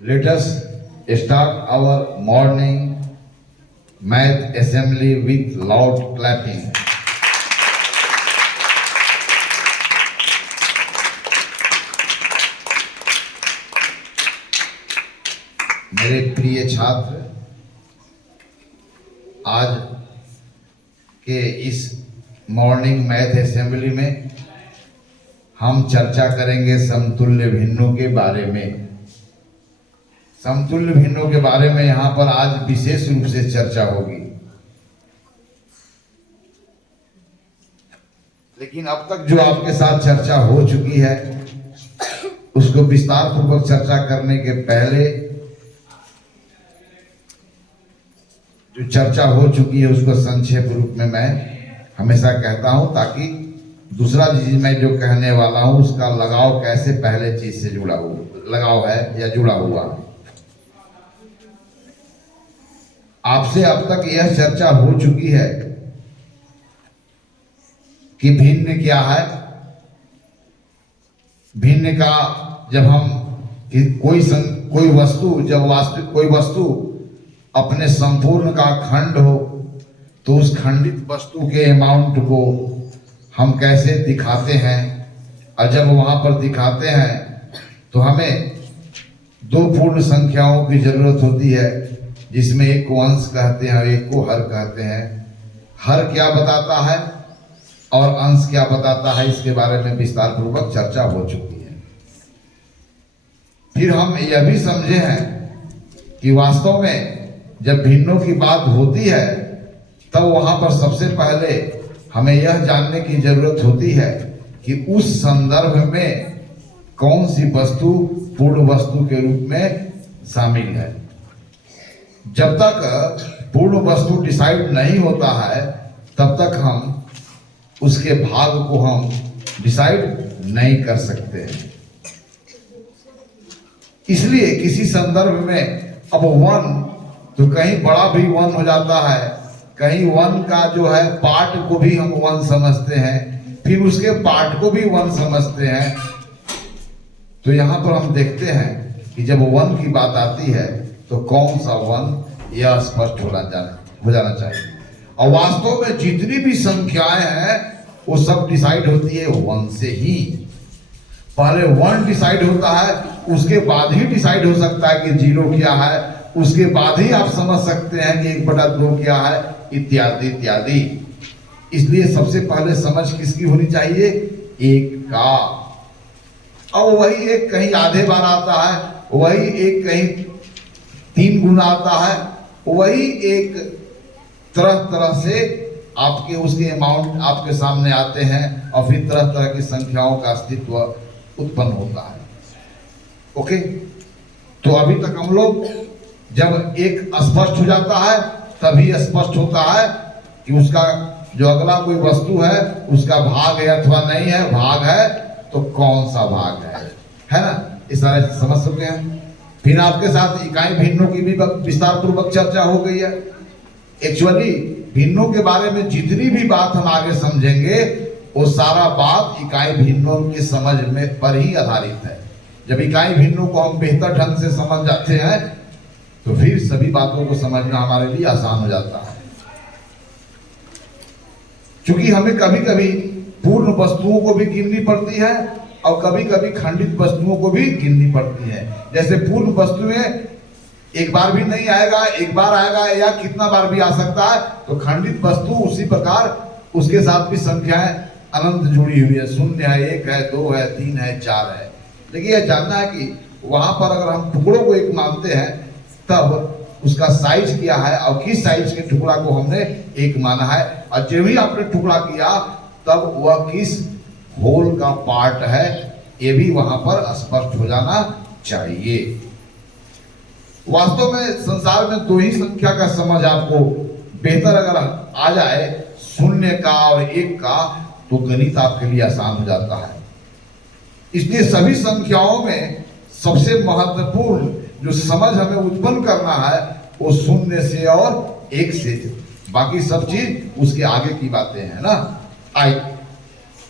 Let us start our morning math assembly with loud clapping. मेरे प्रिय छात्र, आज के इस मॉर्निंग मैथ असेंबली में हम चर्चा करेंगे समतुल्य भिन्नों के बारे में। समतुल्य भिन्नों के बारे में यहाँ पर आज विशेष रूप से चर्चा होगी। लेकिन अब तक जो आपके साथ चर्चा हो चुकी है उसको विस्तार पूर्वक चर्चा करने के पहले जो चर्चा हो चुकी है उसको संक्षेप रूप में मैं हमेशा कहता हूं, ताकि दूसरा चीज मैं जो कहने वाला हूं उसका लगाव कैसे पहले चीज से जुड़ा हुआ लगाव है या जुड़ा हुआ। आपसे अब तक यह चर्चा हो चुकी है कि भिन्न क्या है। भिन्न का जब हम कोई वस्तु जब वास्तविक कोई वस्तु अपने संपूर्ण का खंड हो तो उस खंडित वस्तु के अमाउंट को हम कैसे दिखाते हैं, और जब वहां पर दिखाते हैं तो हमें दो पूर्ण संख्याओं की जरूरत होती है, जिसमें एक को अंश कहते हैं और एक को हर कहते हैं। हर क्या बताता है और अंश क्या बताता है, इसके बारे में विस्तार पूर्वक चर्चा हो चुकी है। फिर हम यह भी समझे हैं कि वास्तव में जब भिन्नों की बात होती है तब वहां पर सबसे पहले हमें यह जानने की जरूरत होती है कि उस संदर्भ में कौन सी वस्तु पूर्ण वस्तु के रूप में शामिल है। जब तक पूर्ण वस्तु डिसाइड नहीं होता है तब तक हम उसके भाग को हम डिसाइड नहीं कर सकते हैं। इसलिए किसी संदर्भ में अब वन तो कहीं बड़ा भी वन हो जाता है, कहीं वन का जो है पार्ट को भी हम वन समझते हैं, फिर उसके पार्ट को भी वन समझते हैं। तो यहां पर हम देखते हैं कि जब वन की बात आती है तो कौन सा वन यह स्पष्ट हो जाना चाहिए। और वास्तव में जितनी भी संख्याएं हैं वो सब डिसाइड होती है वन से ही। पहले वन डिसाइड होता है, उसके बाद ही डिसाइड हो सकता है कि जीरो क्या है, उसके बाद ही आप समझ सकते हैं कि 1/2 क्या है, इत्यादि इत्यादि। इसलिए सबसे पहले समझ किसकी होनी चाहिए, एक का। अब वही एक कहीं आधे बार आता है, वही एक कहीं 3 गुना आता है, वही एक तरह तरह से आपके उसके अमाउंट आपके सामने आते हैं और फिर तरह तरह की संख्याओं का अस्तित्व उत्पन्न होता है। ओके, तो अभी तक हम लोग जब एक स्पष्ट हो जाता है तभी स्पष्ट होता है कि उसका जो अगला कोई वस्तु है उसका भाग है अथवा नहीं है। भाग है तो कौन सा भाग है ना, इस तरह से समझ सकते हैं। फिर आपके साथ इकाई भिन्नों की भी विस्तार पूर्वक चर्चा हो गई है। एक्चुअली भिन्नों के बारे में जितनी भी बात हम आगे समझेंगे वो सारा बात इकाई भिन्नों की समझ में पर ही आधारित है। जब इकाई भिन्नों को हम बेहतर ढंग से समझ जाते हैं तो फिर सभी बातों को समझना हमारे लिए आसान हो जाता है। क्योंकि हमें कभी कभी पूर्ण वस्तुओं को भी गिननी पड़ती है और कभी कभी खंडित वस्तुओं को भी गिननी पड़ती है। जैसे पूर्ण वस्तुएं एक बार भी नहीं आएगा, एक बार आएगा या कितना बार भी आ सकता है, तो खंडित वस्तु उसी प्रकार उसके साथ भी संख्याएं अनंत जुड़ी हुई है। 0 है, 1 है, 2 है, 3 है, 4 है। लेकिन यह जानना है कि वहां पर अगर हम टुकड़ों को एक मानते हैं तब उसका साइज क्या है और किस साइज के टुकड़ा को हमने एक माना है, और जब भी आपने टुकड़ा किया तब वह किस होल का पार्ट है ये भी वहां पर स्पष्ट हो जाना चाहिए। वास्तव में संसार में 2 ही संख्या का समझ आपको बेहतर अगर आ जाए, 0 का और 1 का, तो गणित आपके लिए आसान हो जाता है। इसलिए सभी संख्याओं में सबसे महत्वपूर्ण जो समझ हमें उत्पन्न करना है वो 0 से और 1 से, बाकी सब चीज उसके आगे की बातें हैं ना। आई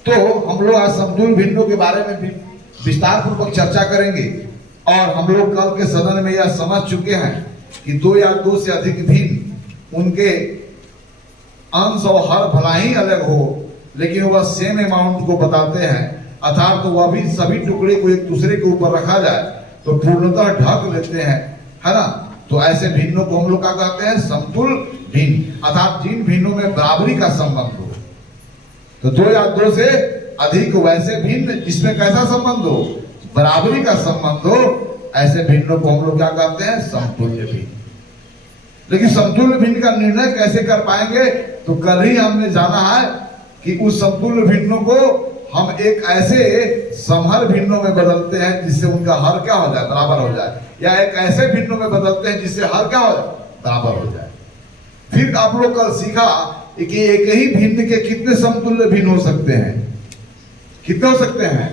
तो हम लोग आज समतुल्य भिन्नों के बारे में भी विस्तार पूर्वक चर्चा करेंगे और हम लोग कल के सदन में यह समझ चुके हैं कि दो या दो से अधिक भिन्न उनके अंश और हर भला ही अलग हो, लेकिन वह सेम अमाउंट को बताते हैं, अर्थात तो वह भी सभी टुकड़े को एक दूसरे के ऊपर रखा जाए तो पूर्णतः ढक लेते हैं, है ना। तो ऐसे भिन्नों को हम लोग क्या कहते हैं? समतुल भिन्न, अर्थात जिन भिन्नों में बराबरी का संबंध हो। तो दो या दो से अधिक वैसे भिन्न जिसमें कैसा संबंध हो? बराबरी का संबंध हो, ऐसे भिन्नों को हम लोग क्या कहते हैं? समतुल्य भिन्न। लेकिन समतुल्य भिन्न का निर्णय कैसे कर पाएंगे? तो कल ही हमने जाना है कि उस समतुल्य भिन्नों को हम एक ऐसे समहर भिन्नों में बदलते हैं जिससे उनका हर क्या हो जाए? बराबर हो जाए, या एक ऐसे भिन्नों में बदलते हैं जिससे हर क्या हो जाए? बराबर हो जाए। फिर आप लोग कल सीखा कि एक ही भिन्न के कितने समतुल्य भिन्न हो सकते हैं? कितने हो सकते हैं?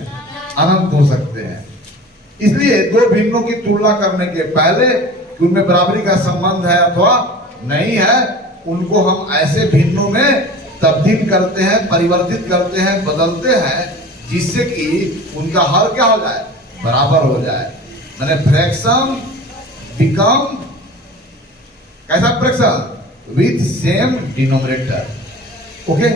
अनंत हो सकते हैं। इसलिए दो भिन्नों की तुलना करने के पहले उनमें बराबरी का संबंध है अथवा नहीं है, उनको हम ऐसे भिन्नों में तब्दील करते हैं, परिवर्तित करते हैं, बदलते हैं, जिससे कि उनका हर क्या हो जाए? बराबर हो जाए। माने फ्रैक्शन बिकम कैसा fraction? With same denominator. Okay,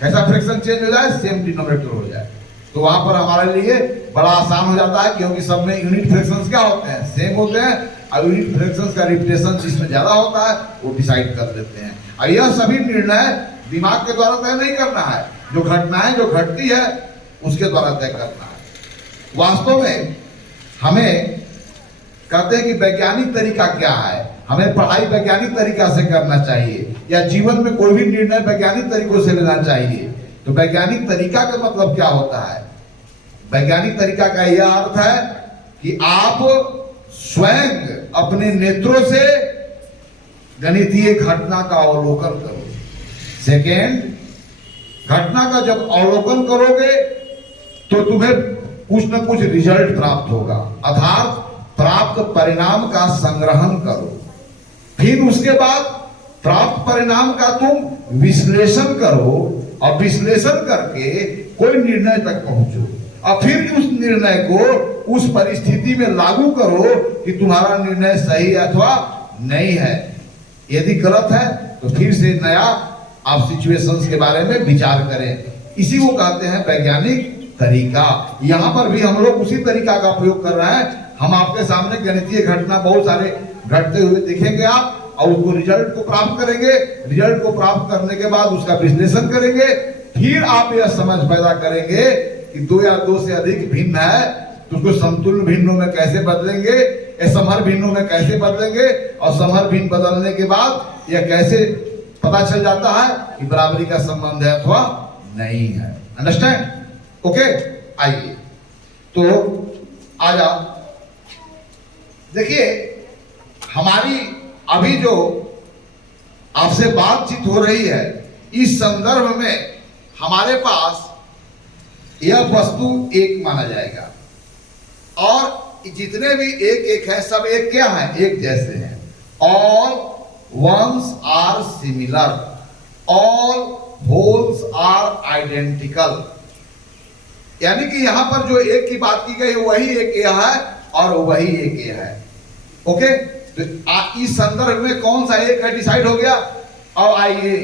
कैसा फ्रैक्शन चेंज हो जाए? सेम डिनोमिनेटर हो जाए। तो वहां पर हमारे लिए बड़ा आसान हो जाता है, क्योंकि सब में यूनिट फ्रैक्शंस क्या होते हैं? सेम होते हैं। और यूनिट फ्रैक्शंस का रिपीटेशन जिसमें ज्यादा होता है वो डिसाइड कर देते हैं। और यह सभी निर्णय दिमाग के द्वारा तय नहीं करना है, जो घटनाएं जो घटती है उसके द्वारा तय करना है। वास्तव में हमें कहते हैं कि वैज्ञानिक तरीका क्या है, हमें पढ़ाई वैज्ञानिक तरीका से करना चाहिए, या जीवन में कोई भी निर्णय वैज्ञानिक तरीकों से लेना चाहिए। तो वैज्ञानिक तरीका का मतलब क्या होता है? वैज्ञानिक तरीका का यह अर्थ है कि आप स्वयं अपने नेत्रों से गणितीय घटना का अवलोकन करो। सेकेंड, घटना का जब अवलोकन करोगे तो तुम्हें कुछ न कुछ रिजल्ट प्राप्त होगा, अर्थात प्राप्त परिणाम का संग्रहण करो। फिर उसके बाद प्राप्त परिणाम का तुम विश्लेषण करो, और विश्लेषण करके कोई निर्णय तक पहुंचो, और फिर उस निर्णय को उस परिस्थिति में लागू करो कि तुम्हारा निर्णय सही अथवा नहीं है। यदि गलत है तो फिर से नया आप सिचुएशंस के बारे में विचार करें। इसी को कहते हैं वैज्ञानिक तरीका। यहाँ पर भी हम लोग उसी तरीका का प्रयोग कर रहे हैं। हम आपके सामने गणितीय घटना बहुत सारे घटते हुए देखेंगे आप, और उसको रिजल्ट को प्राप्त करेंगे। रिजल्ट को प्राप्त करने के बाद उसका विश्लेषण करेंगे। फिर आप यह समझ पैदा करेंगे कि दो या दो से अधिक भिन्न है तो उसको समतुल्य भिन्नों में कैसे बदलेंगे, समहर भिन्नों में कैसे बदलेंगे, और समहर भिन्न बदलने के बाद यह कैसे पता चल जाता है कि बराबरी का संबंध है अथवा नहीं है। अंडरस्टैंड? ओके, आइए तो आजा देखिए, हमारी अभी जो आपसे बातचीत हो रही है, इस संदर्भ में हमारे पास यह वस्तु एक माना जाएगा, और जितने भी एक एक है सब एक क्या है? एक जैसे हैं। All ones are similar, all holes are identical. यानी कि यहां पर जो एक की बात की गई वही एक यह है और वही एक यह है। ओके, तो इस संदर्भ में कौन सा एक है डिसाइड हो गया। अब आइए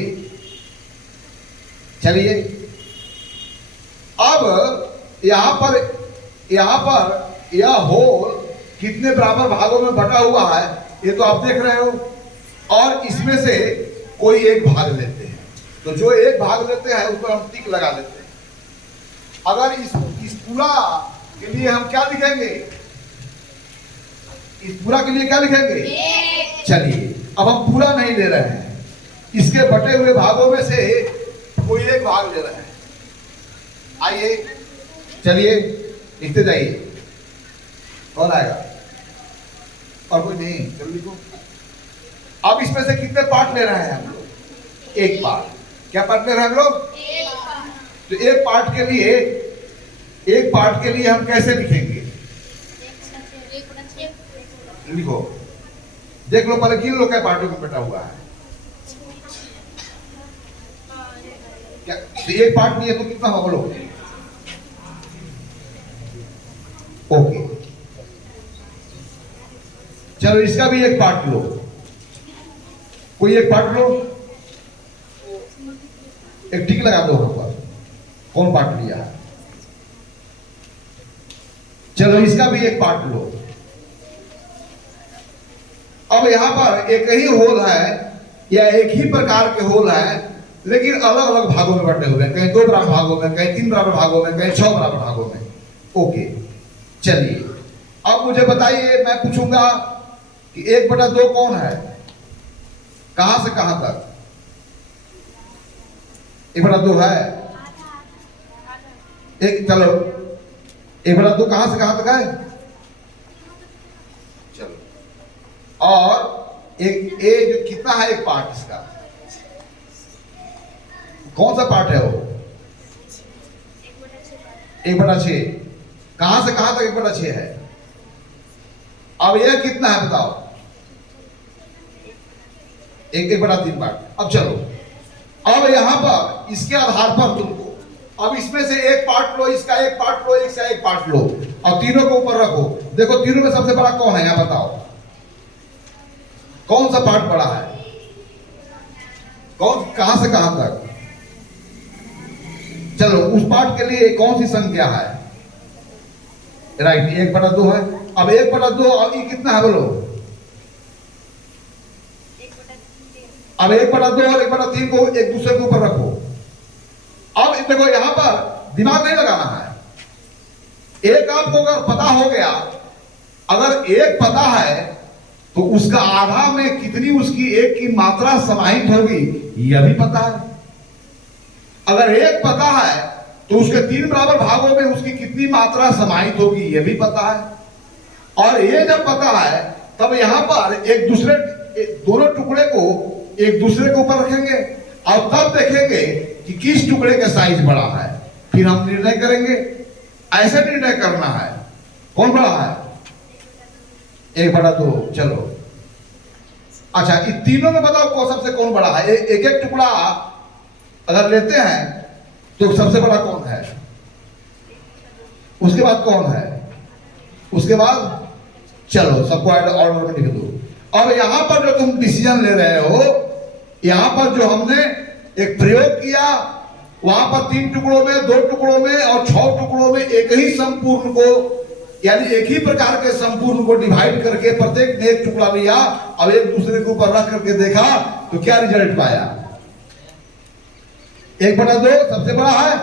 चलिए, अब यहां पर यह होल कितने बराबर भागों में बटा हुआ है ये तो आप देख रहे हो, और इसमें से कोई एक भाग लेते हैं। तो जो एक भाग लेते हैं उस पर हम टिक लगा देते हैं। अगर इस पूरा के लिए हम क्या लिखेंगे? इस पूरा के लिए क्या लिखेंगे? चलिए, अब हम पूरा नहीं ले रहे हैं, इसके बटे हुए भागों में से कोई एक भाग ले रहे हैं। आइए चलिए लिखते जाइए। कौन आएगा? और कोई नहीं? चलो लिखो। अब इसमें से कितने पार्ट ले रहे हैं हम लोग? एक पार्ट। क्या पार्ट ले रहे हैं हम लोग? तो एक पार्ट के लिए हम कैसे लिखेंगे? लिखो, देख लो, पहले गिन लो क्या पार्टों में बटा हुआ है। क्या तो एक पार्ट नहीं है तो कितना होगा? ओके, चलो इसका भी एक पार्ट लो, कोई एक पार्ट लो, एक टिक लगा दो ऊपर, कौन पार्ट लिया है। चलो इसका भी एक पार्ट लो। अब यहां पर एक ही होल है या एक ही प्रकार के होल है, लेकिन अलग अलग भागों में बटे हुए हैं, कहीं 2 बराबर भागों में, कहीं 3 बराबर भागों में, कहीं 6 बराबर भागों में। ओके, चलिए अब मुझे बताइए, मैं पूछूंगा कि 1/2 कौन है, कहां से कहां तक 1/2 है। एक चलो 1/2 कहां से कहां तक है, चलो। और एक ए जो कितना है, एक पार्ट इसका कौन सा पार्ट है वो, 1/6। कहां से कहां तक 1/6 है। अब यह कितना है बताओ, 1/3 पार्ट। अब चलो, अब यहां पर इसके आधार पर तुमको अब इसमें से एक पार्ट लो, इसका एक पार्ट लो, इसका एक पार्ट लो, और तीनों को ऊपर रखो। देखो तीनों में सबसे बड़ा कौन है, यहां बताओ कौन सा पार्ट बड़ा है, कौन, कहां से कहां तक। चलो उस पार्ट के लिए कौन सी संख्या है, राइट, 1/2 है। अब 1/2 और ये कितना है बोलो, अब 1/2 और 1/3 को एक दूसरे के ऊपर रखो। अब देखो यहां पर दिमाग नहीं लगाना है, एक आपको अगर पता हो गया, अगर एक पता है तो उसका आधा में कितनी उसकी एक की मात्रा समाहित होगी यह भी पता है। अगर एक पता है तो उसके 3 बराबर भागों में उसकी कितनी मात्रा समाहित होगी यह भी पता है। और ये जब पता है तब यहां पर एक दूसरे दोनों टुकड़े को एक दूसरे के ऊपर रखेंगे और तब देखेंगे कि किस टुकड़े का साइज बड़ा है, फिर हम निर्णय करेंगे। ऐसे निर्णय करना है कौन बड़ा है, 1/2। चलो अच्छा, इन तीनों में बताओ कौन सबसे कौन बड़ा है। एक एक टुकड़ा अगर लेते हैं तो सबसे बड़ा कौन है, उसके बाद कौन है, उसके बाद चलो सबको ऑर्डर में लिख दो। और यहां पर जो तुम डिसीजन ले रहे हो, यहां पर जो हमने एक प्रयोग किया, वहां पर 3 टुकड़ों में, 2 टुकड़ों में और 6 टुकड़ों में एक ही संपूर्ण को, यानी एक ही प्रकार के संपूर्ण को डिवाइड करके प्रत्येक ने एक टुकड़ा लिया और एक दूसरे के ऊपर रख करके देखा तो क्या रिजल्ट पाया, 1/2 सबसे बड़ा है,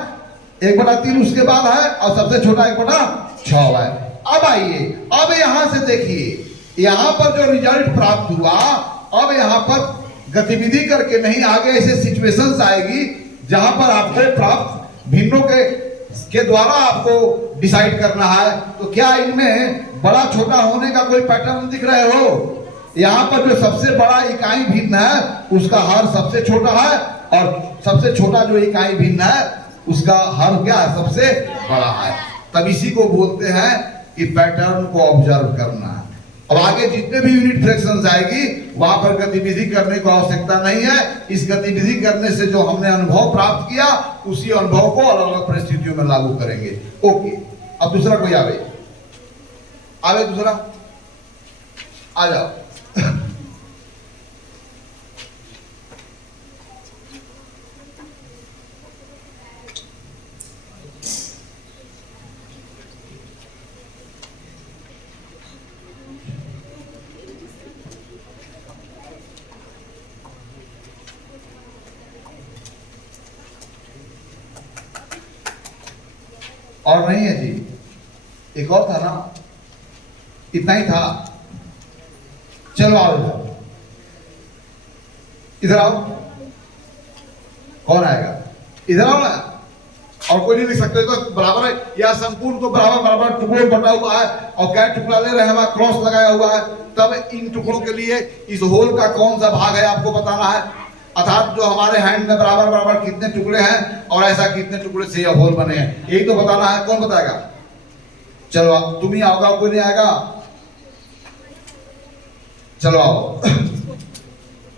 1/3 उसके बाद है और सबसे छोटा 1/6 है। अब आइए, अब यहां से देखिए, यहां पर जो रिजल्ट प्राप्त हुआ, अब यहां पर गतिविधि करके नहीं, आगे ऐसे सिचुएशंस आएगी जहां पर आपको प्राप्त भिन्नों के द्वारा आपको डिसाइड करना है। तो क्या इनमें बड़ा छोटा होने का कोई पैटर्न दिख रहे हो, यहां पर जो सबसे बड़ा इकाई भिन्न है उसका हर सबसे छोटा है और सबसे छोटा जो इकाई भिन्न है उसका हर क्या है, सबसे बड़ा है। तब इसी को बोलते हैं कि पैटर्न को ऑब्जर्व करना। अब आगे जितने भी यूनिट फ्रैक्शंस आएगी वहां पर गतिविधि करने की आवश्यकता नहीं है। इस गतिविधि करने से जो हमने अनुभव प्राप्त किया उसी अनुभव को अलग अलग परिस्थितियों में लागू करेंगे। ओके, अब दूसरा कोई आवे, आवे दूसरा, आ जाओ। और नहीं है जी, एक और था ना, इतना ही था। चलो आओ इधर, इधर आओ, कौन आएगा, इधर आओ ना। और कोई नहीं लिख सकते तो बराबर है या संपूर्ण को बराबर बराबर टुकड़ों बटा हुआ है और क्या टुकड़ा ले रहे हैं, वहां क्रॉस लगाया हुआ है। तब इन टुकड़ों के लिए इस होल का कौन सा भाग है आपको बताना है, अर्थात जो हमारे हैंड में बराबर बराबर कितने टुकड़े हैं और ऐसा कितने टुकड़े से यह होल बने हैं, यही तो बताना है। कौन बताएगा, चलो तुम ही आओगे, कोई नहीं आएगा, चलो आओ।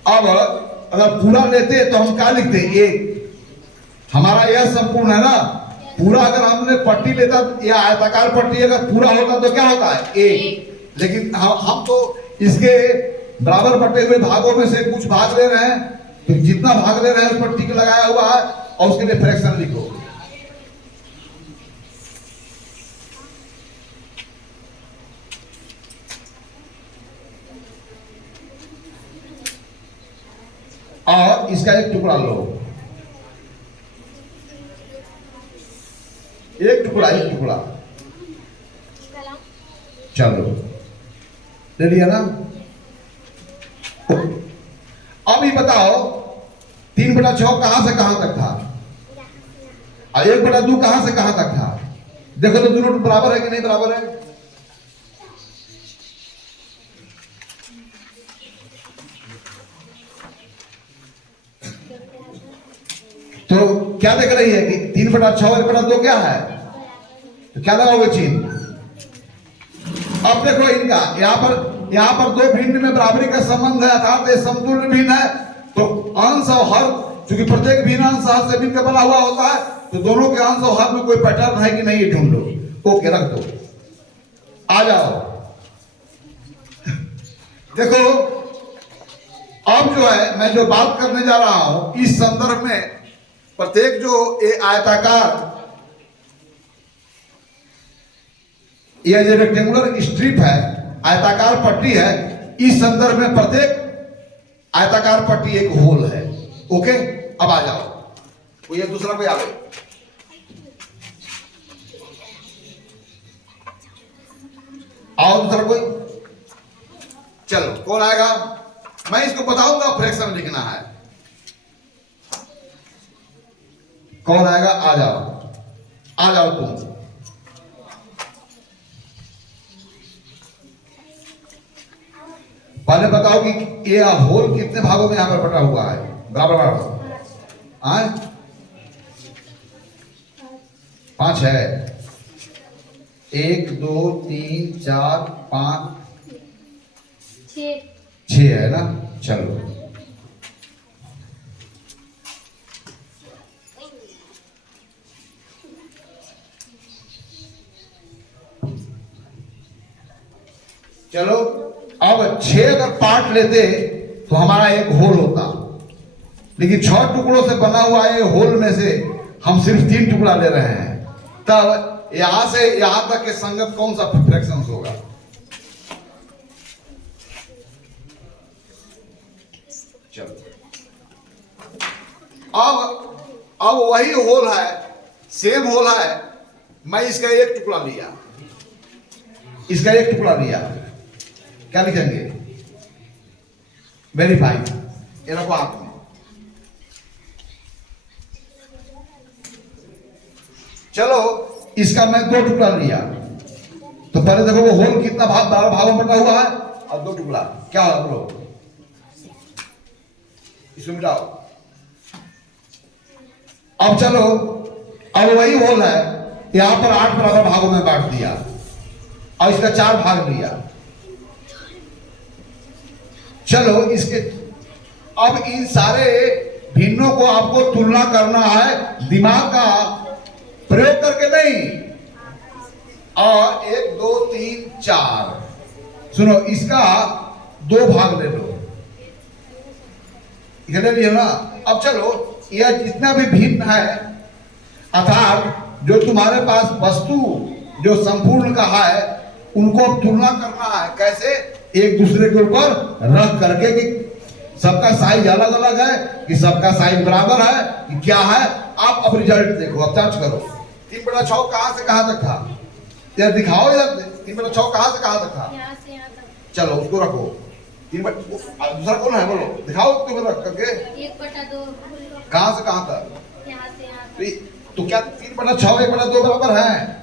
अब अगर पूरा लेते तो हम क्या लिखते, एक, हमारा यह संपूर्ण है ना, पूरा अगर हमने पट्टी लेता या आयताकार पट्टी अगर पूरा होता तो क्या होता है, एक। लेकिन हम तो इसके बराबर बटे हुए भागों में से कुछ भाग ले रहे हैं, तो जितना भाग ले रहे हैं उस पर टिक लगाया हुआ है और उसके लिए फ्रैक्शन लिखो। और इसका एक टुकड़ा लो, एक टुकड़ा चलो ले लिया ना। अब ये बताओ 3/6 कहां से कहां तक था और 1/2 कहां से कहां तक था? देखो तो दोनों बराबर है कि नहीं बराबर है? तो क्या देख रही है कि 3/6 और 1/2 क्या है? तो क्या लगाओगे चिन्ह? अब देखो इनका यहाँ पर दो भिन्न में बराबरी का संबंध है अर्थात ये समतुल्य भिन्न है। तो अंश और हर, चूंकि प्रत्येक भिन्न अंश हर से मिलकर बना हुआ होता है, तो दोनों के अंश और हर में कोई पैटर्न है कि नहीं ये ढूंढ लो। ओके रख दो, आ जाओ। देखो अब जो है मैं जो बात करने जा रहा हूं इस संदर्भ में प्रत्येक जो ये आयताकार यह जो रेक्टेंगुलर स्ट्रिप है, आयताकार पट्टी है, इस संदर्भ में प्रत्येक आयताकार पट्टी एक होल है। ओके अब आ जाओ, कोई ये दूसरा कोई आवे, आओ दूसरा कोई, चलो कौन आएगा? मैं इसको बताऊंगा, फ्रैक्शन लिखना है। कौन आएगा? आ जाओ तुम। पहले बताओ कि ये होल कितने भागों में यहां पर बटा हुआ है? बराबर बराबर 5 है। 1 2 3 4 5 6 है ना। चलो चलो अब 6 अगर पार्ट लेते तो हमारा एक होल होता, लेकिन 6 टुकड़ों से बना हुआ ये होल में से हम सिर्फ 3 टुकड़ा ले रहे हैं। तब यहां से यहां तक के संगत कौन सा फ्रैक्शन होगा? चलो अब वही होल है, सेम होल है, मैं इसका एक टुकड़ा लिया, इसका एक टुकड़ा लिया, क्या लिखेंगे? वेरीफाई। ये रखो आप में। चलो इसका मैं 2 टुकड़ा लिया, तो पहले देखो वो होल कितना भागों में बटा हुआ है और 2 टुकड़ा क्या होगा बोलो? इसको मिटाओ। अब चलो अब वही होल है, यहां पर 8 बराबर भागों में बांट दिया और इसका 4 भाग लिया। चलो इसके अब इन सारे भिन्नों को आपको तुलना करना है, दिमाग का प्रयोग करके नहीं। और 1 2 3 4 सुनो, इसका 2 भाग ले लो, ले लिया ना। अब चलो यह जितना भी भिन्न है अर्थात जो तुम्हारे पास वस्तु जो संपूर्ण का है उनको अब तुलना करना है। कैसे? एक दूसरे के ऊपर रख करके कि सबका साइज अलग अलग है कि सबका साइज बराबर है कि क्या है। आप अब रिजल्ट देखो, अब जांच करो 3/6 कहां से कहां तक था? यार दिखाओ यार 3/6 कहां से कहां तक था? यहाँ से यहाँ तक। चलो उसको रखो। दूसरा कौन है बोलो, दिखाओ तुम रख करके। 1/2 कहां से कहां तक? यहाँ से यहाँ तक। तो क्या 3/6 1/2 बराबर है?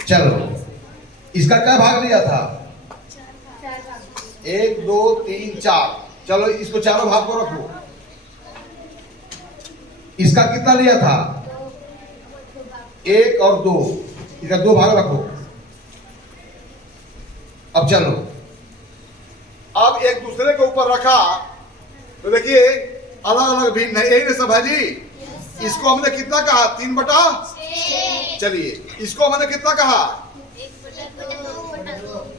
चलो इसका क्या भाग लिया था? 4 भाग। 1 2 3 4। चलो इसको चारों भाग को रखो। इसका कितना लिया था? 1 और 2, इसका 2 भाग रखो। अब चलो अब एक दूसरे के ऊपर रखा तो देखिए अलग अलग भिन्न है, यही सब है जी। इसको हमने कितना कहा? 3/6। चलिए इसको हमने कितना कहा?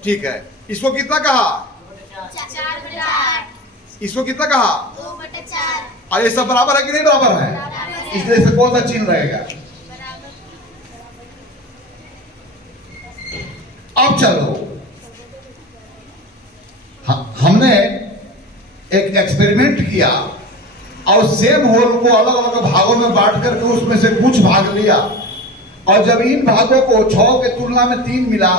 ठीक है, इसको कितना कहा? 4/8 इसको कितना कहा? 2/4 और ये सब बराबर है कि नहीं बराबर है? इसलिए इसे कौन सा चिन्ह रहेगा? बराबर। अब चलो, हमने एक एक्सपेरिमेंट किया और सेम होल को अलग अलग भागों में बांट करके उसमें से कुछ भाग लिया, और जब इन भागों को 6 के तुलना में 3 मिला,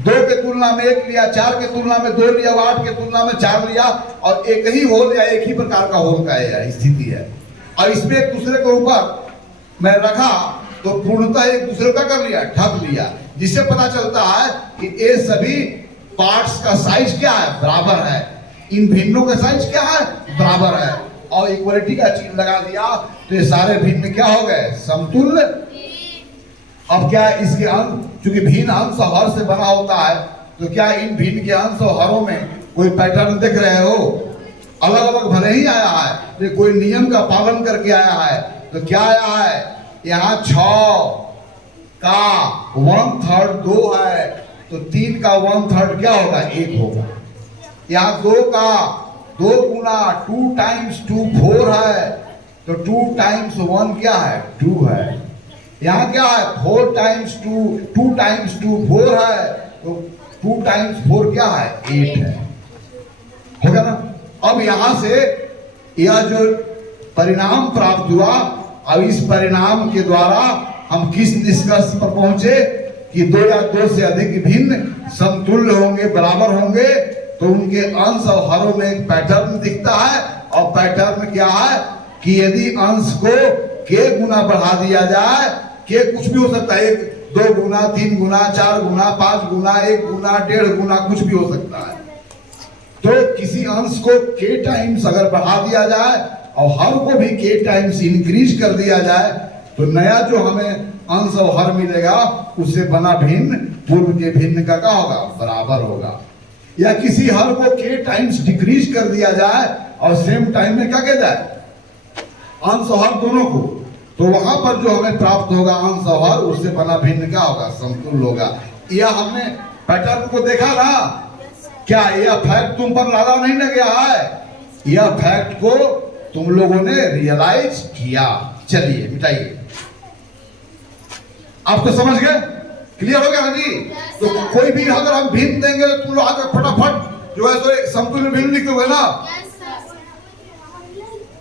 2 के तुलना में 1 लिया, 4 के तुलना में 2 लिया, 8 के तुलना में 4 लिया, और एक ही होल या एक ही प्रकार का होल का स्थिति है, और इसमें एक दूसरे के ऊपर मैं रखा तो पूर्णतः एक दूसरे का कर लिया, ढक लिया, जिससे पता चलता है कि ये सभी पार्ट्स का साइज क्या है? बराबर है। इन भिन्नों का साइज क्या है? बराबर है। और इक्वलिटी का चिन्ह लगा दिया तो ये सारे भिन्न क्या हो गए? समतुल्य। अब क्या इसके अंश, चूंकि भिन्न अंश हर से बना होता है, तो क्या इन भिन्न के अंश और हरों में कोई पैटर्न देख रहे हो? अलग अलग भले ही आया है, तो कोई नियम का पालन करके आया है। तो क्या आया है? यहाँ 6 का 1/3 2 है, तो 3 का 1/3 क्या होगा? 1 होगा। यहाँ 2 का 2 गुना 2 टाइम्स 2 4 है, तो 2 टाइम्स 1 क्या है? 2 है। यहाँ क्या है? 4 टाइम्स 2 टाइम्स 2 4 है, तो 2 टाइम्स 4 क्या है? 8 है। होगा ना? अब यहाँ से यह जो परिणाम प्राप्त हुआ, अब इस परिणाम के द्वारा हम किस निष्कर्ष पर पहुंचे कि 2 या 2 से अधिक भिन्न समतुल्य होंगे, बराबर होंगे, तो उनके अंश और हरों में एक पैटर्न दिखता है। और पैटर्न क्या है कि यदि अंश को k गुना बढ़ा दिया जाए, k कुछ भी हो सकता है, 2 गुना 3 गुना 4 गुना 5 गुना 1 गुना 1.5 गुना कुछ भी हो सकता है। तो किसी अंश को k टाइम्स अगर बढ़ा दिया जाए और हर को भी k टाइम्स इंक्रीज कर दिया जाए, तो नया जो हमें अंश और हर मिलेगा उससे बना भिन्न पूर्व के भिन्न का क्या होगा? बराबर होगा। या किसी हर को k टाइम्स डिक्रीज कर दिया जाए और सेम टाइम में क्या किया जाए? अंश और हर दोनों को, तो वहां पर जो हमें प्राप्त होगा अंश और हर, उससे बना भिन्न क्या होगा? समतुल्य होगा। यह हमने पैटर्न को देखा ना? क्या यह फैक्ट तुम पर लादा नहीं लग गया है? यह फैक्ट को तुम लोगों ने रियलाइज किया। चलिए मिटाइए। आप तो समझ गए? क्लियर हो गया ना जी? तो कोई भी अगर हम भिन्न देंगे तो तुम लोग आकर फटाफट जो है तो एक समतुल्य भिन्न लिखते हुए ना,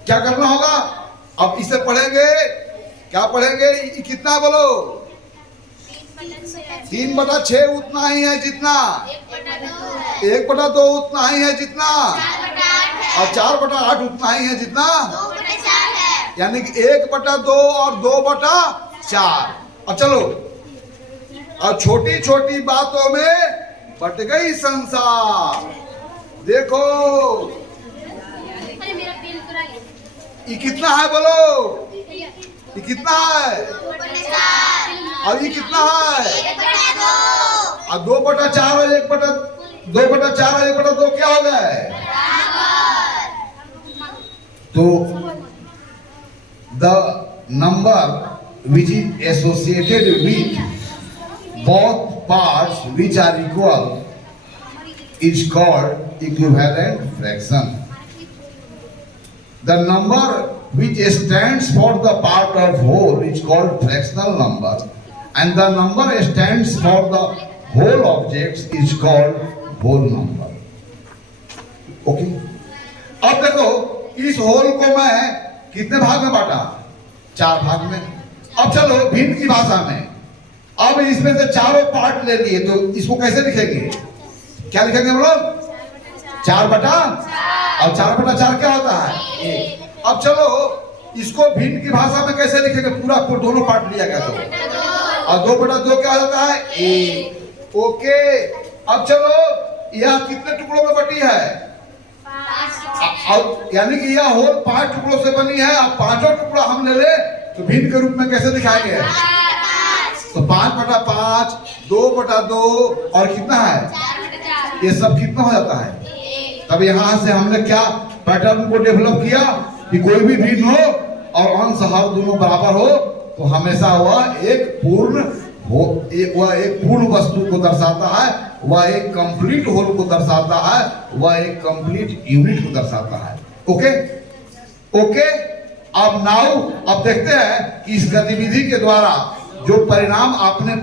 क्या करना होगा? अब इसे पढ़ेंगे, क्या पढ़ेंगे? कितना बोलो? 3/6 उतना ही है जितना 1/2 उतना ही है जितना, और 4/8 उतना ही है जितना, यानी कि 1/2 और 2/4। अब चलो, और छोटी छोटी बातों में बट गई संसार। देखो ये कितना है बोलो? ये कितना है? और ये कितना है? और 2/4 और 2/4 और 1/2 क्या हो गया है? तो the number which is associated with both parts which are equal is called equivalent fraction. The number which stands for the part of whole is called fractional number, and the number stands for the whole objects is called whole number. Okay? अब देखो, इस whole को मैं कितने भाग में बांटा? 4 भाग में। अब चलो भिन्न की भाषा में, अब इसमें से चारों पार्ट ले लिए, तो इसको कैसे लिखेंगे? क्या लिखेंगे हम लोग? 4/4, और 4/4 क्या होता है? 1। अब चलो इसको भिन्न की भाषा में कैसे लिखेंगे? पूरा दोनों पार्ट लिया गया तो, और 2/2 क्या होता है? 1। ओके, अब चलो यह कितने टुकड़ों में बटी है? अब यानी कि यह होल 5 टुकड़ों से बनी है। अब 5 टुकड़ा हम ले ले तो भिन्न के रूप में कैसे दिखाएंगे? तो 5/5, 2/2 और कितना है? ये सब कितना हो जाता है? तब यहाँ से हमने क्या पैटर्न को डेवलप किया कि कोई भी भिन्न हो और अंश हर दोनों बराबर हो, तो हमेशा हुआ एक पूर्ण वह एक पूर्ण वस्तु को दर्शाता है, वह एक कंप्लीट होल को दर्शाता है, वह एक कंप्लीट यूनिट को दर्शाता है। Okay okay. अब नाउ अब देखते हैं कि इस गतिविधि के द्वारा जो परिणाम आपने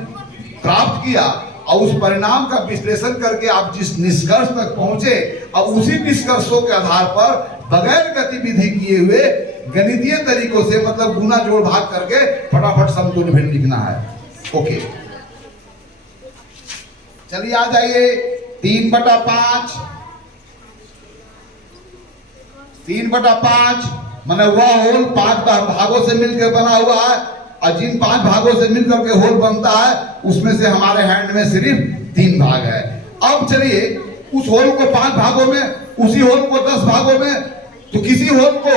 प्राप्त किया और उस परिणाम का विश्लेषण करके आप जिस निष्कर्ष तक पहुंचे, अब उसी निष्कर्षों के आधार पर बगैर गतिविधि किए हुए गणितीय तरीकों से मतलब गुना जोड़ भाग करके फटाफट समतुल्य भिन्न लिखना है। ओके चलिए आ जाइए 3/5। 3/5 माने वह होल 5 भागों से मिलकर बना हुआ है और जिन 5 भागों से मिलकर के होल बनता है उसमें से हमारे हैंड में सिर्फ 3 भाग है। अब चलिए उस होल को 5 भागों में, उसी होल को 10 भागों में, तो किसी होल को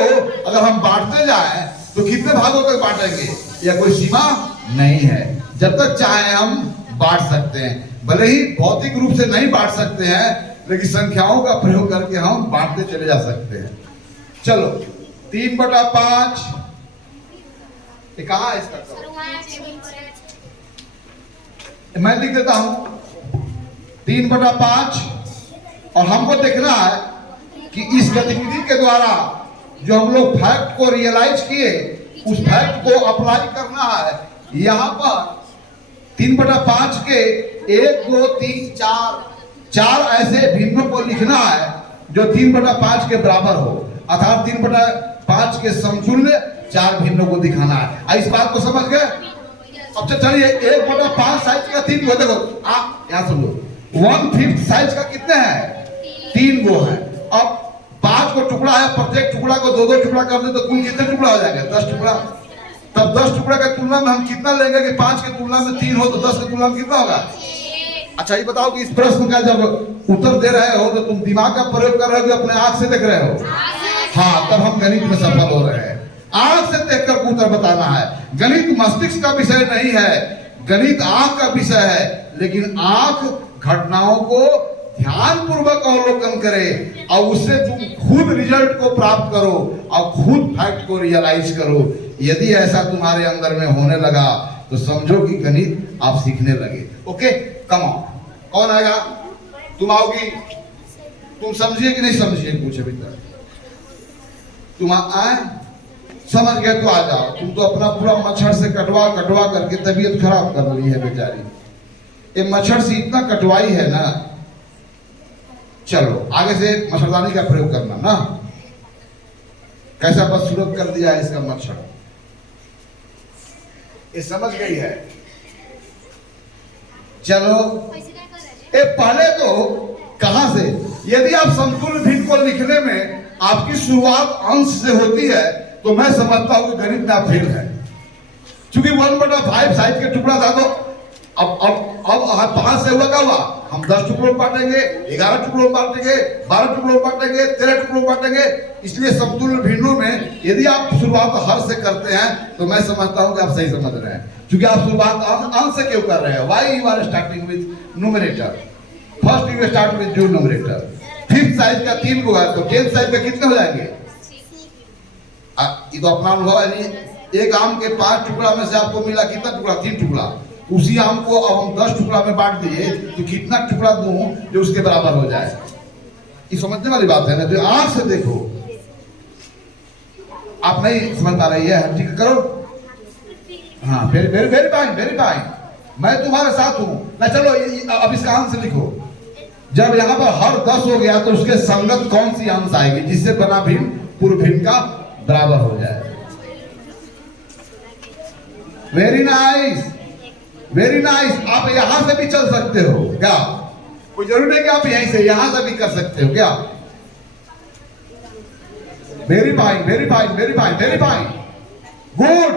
अगर हम बांटते जाएं तो कितने भागों तक बांटेंगे? या कोई सीमा नहीं है, जब तक चाहे हम बांट सकते हैं। भले ही भौतिक रूप से नहीं बांट सकते हैं लेकिन संख्याओं का प्रयोग करके हम बांटते चले जा सकते हैं। चलो 3/5 कहाँ है इसका? मैं लिख देता हूं 3/5 और हमको देखना है कि इस गतिविधि के द्वारा जो हम लोग फैक्ट को रियलाइज किए उस फैक्ट को अप्लाई करना है। यहां पर 3/5 के 1 2 3 4 ऐसे भिन्नों को लिखना है जो 3/5 के बराबर हो, अर्थात 3/5 के समतुल्य 4 भिन्नों को दिखाना है। इस बात को समझ गए? अब चलिए 1/5 साइज का 3 गो, देखो आप यहाँ सुन लो, 1/5 साइज का कितने हैं? 3 गो है। अब 5 को टुकड़ा है, प्रत्येक टुकड़ा को 2-2 टुकड़ा कर दे तो कुल कितने टुकड़ा हो जाएंगे? 10 टुकड़ा। तब 10 टुकड़ा के तुलना में हम कितना लेंगे कि 5 की तुलना में 3 हो तो 10 की तुलना में कितना होगा? अच्छा ये बताओ कि इस प्रश्न का जब उत्तर दे रहे हो तो तुम दिमाग का प्रयोग कर रहे हो कि अपने आंख से देख रहे हो? हाँ, तब हम गणित में सफल हो रहे हैं। आंख से देखकर उत्तर बताना है। गणित मस्तिष्क का विषय नहीं है, गणित आंख का विषय है। लेकिन आंख घटनाओं को ध्यान पूर्वक अवलोकन करे और उससे तुम खुद रिजल्ट को प्राप्त करो और खुद फैक्ट को रियलाइज करो। यदि ऐसा तुम्हारे अंदर में होने लगा तो समझो कि गणित आप सीखने लगे। ओके कम ऑन, कौन आएगा? तुम आओगी? तुम समझिए कि नहीं समझिए? कुछ अभी तक तुम आए समझ गए तो आ जाओ। तुम तो अपना पूरा मच्छर से कटवा करके तबीयत खराब कर ली है बेचारी। ये मच्छर से इतना कटवाई है ना। चलो आगे से मच्छरदानी का प्रयोग करना ना। कैसा बदसूरत कर दिया है इसका मच्छर, ये समझ गई है। चलो ये पहले तो कहां से, यदि आप समतुल्य भिन्न को लिखने में आपकी शुरुआत अंश से होती है तो मैं समझता हूं कि गणित में आप फेल है। क्योंकि 1/5 साइज के टुकड़ा था तो अब 5 से हुआ क्या हुआ? हम 10 टुकड़ों में बांटेंगे, 11 टुकड़ों में बांटेंगे, 12 टुकड़ों में बांटेंगे, 13 टुकड़ों में बांटेंगे। इसलिए समतुल्य भिन्नों में यदि आप शुरुआत हर से करते हैं तो मैं समझता हूं कि आप सही समझ रहे हैं। क्योंकि आप शुरुआत अंश से क्यों कर रहे हैं? Why you are starting with numerator? First you start with your numerator. 5th size का 3 को है तो 10th साइज का कितने हो जाएंगे? ये तो अपना अनुभव है। एक आम के 5 टुकड़ा में से आपको मिला कितना टुकड़ा? 3 टुकड़ा। उसी आम को अब हम 10 टुकड़ा में बांट दिए तो कितना टुकड़ा दूं जो उसके बराबर हो जाए? ये समझने वाली बात है ना। जो आंख से देखो, आप नहीं समझ पा रही है, ठीक करो। हाँ वेरी फाइन, मैं तुम्हारे साथ हूं ना। चलो अब इसका आंसर लिखो। जब यहाँ पर हर 10 हो गया तो उसके संगत कौन सी अंश आएगी जिससे बना भिन्न पूर्व भिन्न का बराबर हो जाए? Very nice. आप यहां से भी चल सकते हो क्या? कोई जरूरी नहीं कि आप यहीं से, यहां से भी कर सकते हो क्या? वेरी फाइन, गुड,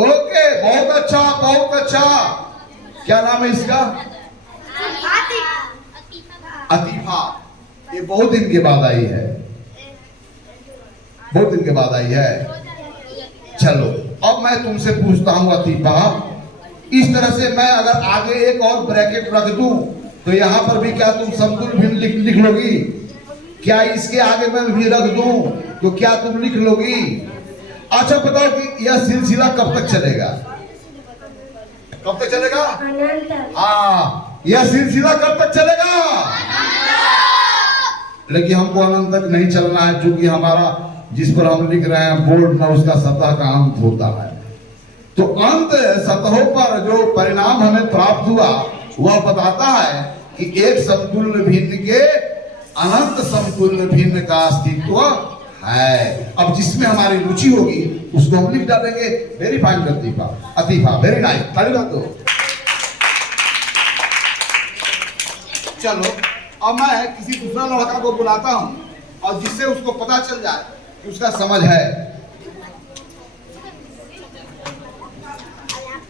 ओके, बहुत अच्छा। क्या नाम है इसका? अतीफा। ये बहुत दिन के बाद आई है, चलो अब मैं तुमसे पूछता हूं अतीफा, इस तरह से मैं अगर आगे एक और ब्रैकेट रख दूं तो यहां पर भी क्या तुम समतुल्य भिन्न लिख लोगी? क्या इसके आगे मैं भी रख दूं तो क्या तुम लिख लोगी? अच्छा बताओ कि यह सिलसिला कब तक चलेगा? कब तक चलेगा? अनंत। हाँ, यह सिलसिला कब तक चलेगा? लेकिन हमको अनंत तक नहीं चलना है, क्योंकि हमारा जिस पर हम लिख रहे हैं बोर्ड में उसका सतह का अंत होता है। तो अंत सतहों पर जो परिणाम हमें प्राप्त हुआ वह बताता है कि एक समतुल्य भिन्न के अनंत समतुल्य भिन्न का अस्तित्व है। अब जिसमें हमारी रुचि होगी उसको हम लिख डालेंगे। वेरी फाइन लतीफा, अतीफा, वेरी नाइस, ताली बात दो। चलो अब मैं किसी दूसरा लड़का को बुलाता हूँ और जिससे उसको पता चल जाए कि उसका समझ है।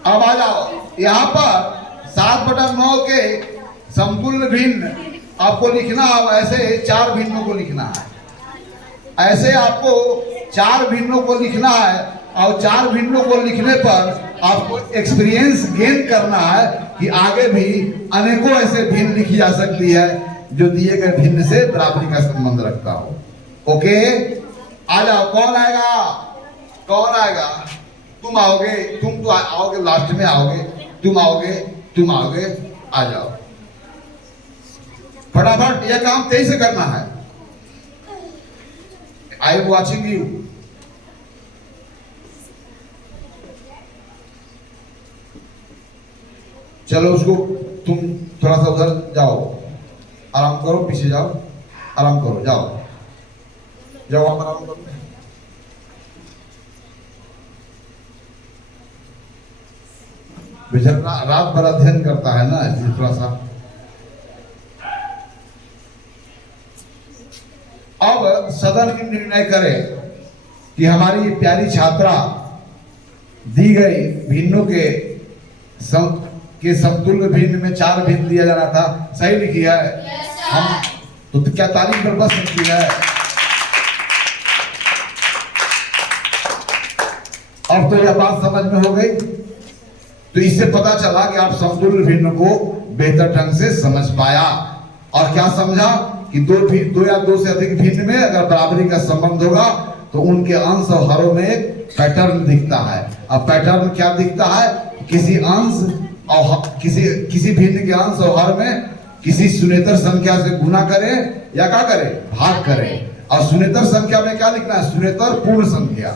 अब आ जाओ, यहाँ पर 7/9 के समतुल्य भिन्न आपको लिखना है। ऐसे 4 भिन्नों को लिखना है, ऐसे आपको 4 भिन्नों को लिखना है। और 4 भिन्नों को लिखने पर आपको एक्सपीरियंस गेन करना है कि आगे भी अनेकों ऐसे भिन्न लिखी जा सकती है जो दिए गए भिन्न से बराबरी का संबंध रखता हो। ओके, आ जाओ, कौन आएगा? कौन आएगा? तुम आओगे, तुम तो आओगे, लास्ट में आओगे, तुम आओगे, तुम आओगे, आ जाओ फटाफट। यह काम तेजी से करना है। I am watching you. चलो उसको, तुम थोड़ा सा उधर जाओ, आराम करो, पीछे जाओ, आराम करो, जाओ जाओ, आप आराम करो। बेचारा रात भर अध्ययन करता है ना, इसलिए थोड़ा सा। अब सदन की निर्णय करे कि हमारी ये प्यारी छात्रा दी गई भिन्नों के समतुल्य भिन्न में 4 भिन्न दिया जाना था, सही लिखी है? हम तो क्या तारीफ पर बस सकती है? अब तो यह बात समझ में हो गई। तो इससे पता चला कि आप समतुल्य भिन्न को बेहतर ढंग से समझ पाया। और क्या समझा कि दो या दो से अधिक भिन्न में अगर बराबरी का संबंध होगा तो उनके अंश और हरों में एक पैटर्न दिखता है। अब पैटर्न क्या दिखता है? किसी अंश और किसी भिन्न के अंश और हर में किसी शून्येतर संख्या से गुना करें या क्या करें? भाग करें। और शून्येतर संख्या में क्या लिखना है? शून्येतर पूर्ण संख्या।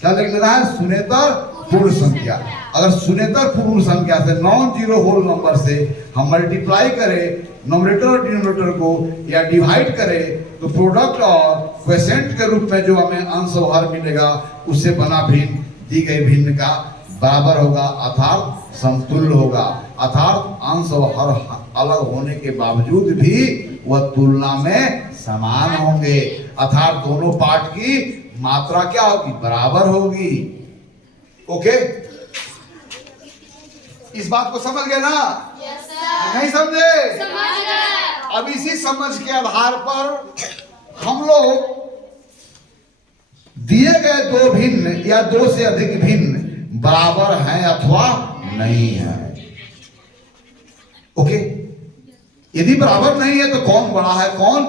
क्या लिखना है? शून्येतर पूर्ण संख्या। अगर शून्येतर पूर्ण संख्या से नॉन जीरो होल नंबर से हम मल्टीप्लाई करें नोमिनेटर और डिनोमिनेटर को या डिवाइड करें तो प्रोडक्ट और क्वोशिएंट के रूप में जो हमें अंश और हर मिलेगा उससे बना भिन्न दी गई भिन्न का बराबर होगा, अर्थात समतुल्य होगा। अर्थात अंश और हर अलग होने के बावजूद भी वह तुलना में समान होंगे। अर्थात दोनों पार्ट की मात्रा क्या होगी? बराबर होगी। ओके, इस बात को समझ गए ना? नहीं समझे? अब इसी समझ के आधार पर हम लोग दिए गए 2 भिन्न या 2 से अधिक भिन्न बराबर हैं अथवा नहीं है। ओके, यदि बराबर नहीं है तो कौन बड़ा है, कौन?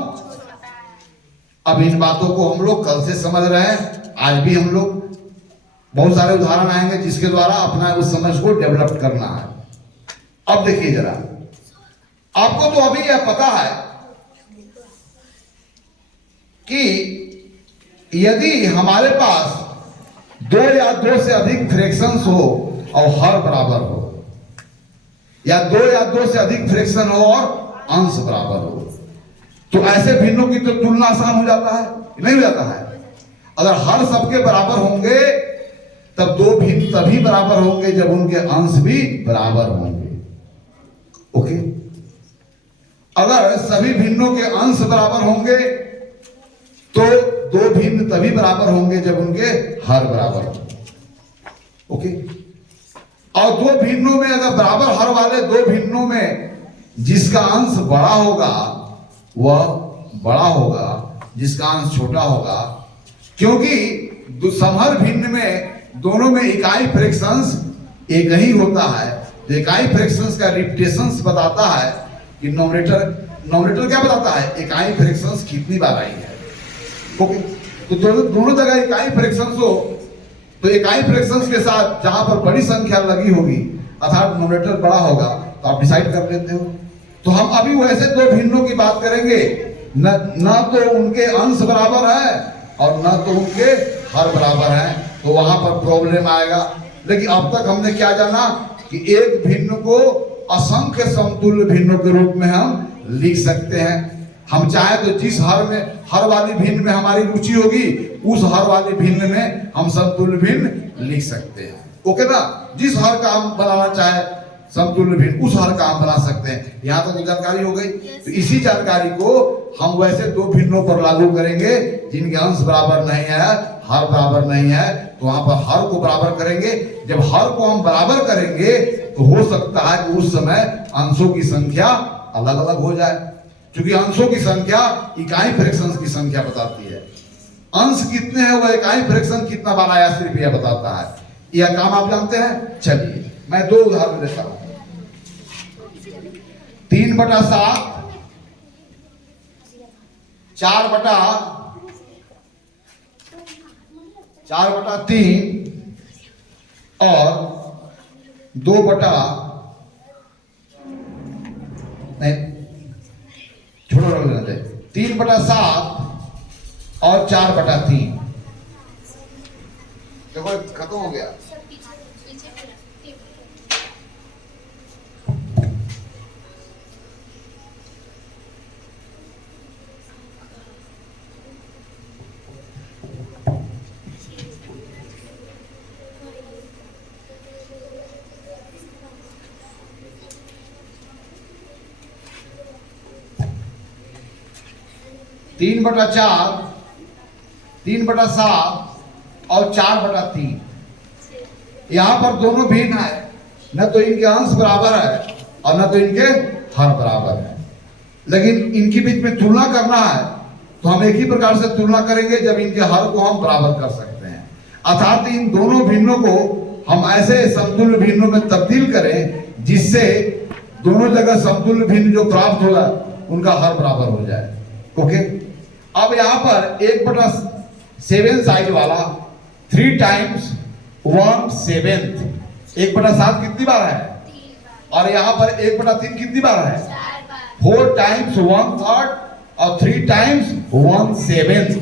अब इन बातों को हम लोग कल से समझ रहे हैं। आज भी हम लोग बहुत सारे उदाहरण आएंगे जिसके द्वारा अपना उस समझ को डेवलप करना है। अब देखिए जरा, आपको तो अभी यह पता है कि यदि हमारे पास 2 या 2 से अधिक फ्रैक्शंस हो और हर बराबर हो, या 2 या 2 से अधिक फ्रैक्शन हो और अंश बराबर हो, तो ऐसे भिन्नों की तो तुलना आसान हो जाता है, नहीं हो जाता है? अगर हर सबके बराबर होंगे तब 2 भिन्न तभी बराबर होंगे जब उनके अंश भी बराबर होंगे। ओके, अगर सभी भिन्नों के अंश बराबर होंगे तो 2 भिन्न तभी बराबर होंगे जब उनके हर बराबर होंगे। ओके, और 2 भिन्नों में अगर बराबर हर वाले 2 भिन्नों में जिसका अंश बड़ा होगा वह बड़ा होगा, जिसका अंश छोटा होगा, क्योंकि समहर भिन्न में दोनों में इकाई फ्रैक्शंस एक ही होता है। तो इकाई फ्रैक्शंस का रिपीटेशंस बताता है कि नोमिनेटर क्या बताता है? इकाई फ्रैक्शंस कितनी बार आई है। ओके, तो दोनों जगह इकाई फ्रैक्शंस हो तो इकाई फ्रैक्शंस के साथ जहां पर बड़ी संख्या लगी होगी अर्थात डिनोमिनेटर बड़ा होगा तो आप डिसाइड कर लेते हो। तो हम अभी वैसे दो भिन्नों की बात करेंगे, न तो उनके अंश बराबर है और न तो उनके हर बराबर है, तो वहां पर प्रॉब्लम आएगा। लेकिन अब तक हमने क्या जाना कि एक भिन्न को असंख्य समतुल्य भिन्नों के रूप में हम लिख सकते हैं। हम चाहे तो जिस हर वाली भिन्न में हमारी रुचि होगी उस हर वाली भिन्न में हम समतुल्य भिन्न लिख सकते हैं। ओके ना, जिस हर का हम बनाना चाहे समतुल्य भिन्न उस हर का हम बना सकते हैं। यहाँ तक तो जानकारी हो गई। तो इसी जानकारी को हम वैसे दो भिन्नों पर लागू करेंगे जिनके अंश बराबर नहीं है, हर बराबर नहीं है, तो वहां पर हर को बराबर करेंगे। जब हर को हम बराबर करेंगे तो हो सकता है कि उस समय अंशों की संख्या अलग अलग हो जाए, क्योंकि अंशों की संख्या इकाई फ्रैक्शंस की संख्या बताती है। अंश कितने हैं वह इकाई फ्रैक्शन कितना बार आया सिर्फ यह बताता है। यह काम आप जानते हैं। चलिए मैं दो उदाहरण देता हूं। 3/7, 4/3 और 2 नहीं छोड़ो 3/7 और 4/3। देखो खत्म हो गया। तीन बटा 4, 3/7 और 4/3। यहां पर दोनों भिन्न है, न तो इनके अंश बराबर है और न तो इनके हर बराबर है। लेकिन इनके बीच में तुलना करना है तो हम एक ही प्रकार से तुलना करेंगे जब इनके हर को हम बराबर कर सकते हैं। अर्थात इन दोनों भिन्नों को हम ऐसे समतुल्य भिन्नों में तब्दील करें जिससे दोनों जगह समतुल्य भिन्न जो प्राप्त होगा उनका हर बराबर हो जाए। ओके, अब यहां पर 1/7 साइड वाला 3 टाइम्स 1/7, 1/7 कितनी बार है? और यहां पर 1/3 कितनी बार है? 4 टाइम्स 1/3 और 3 times 1/7।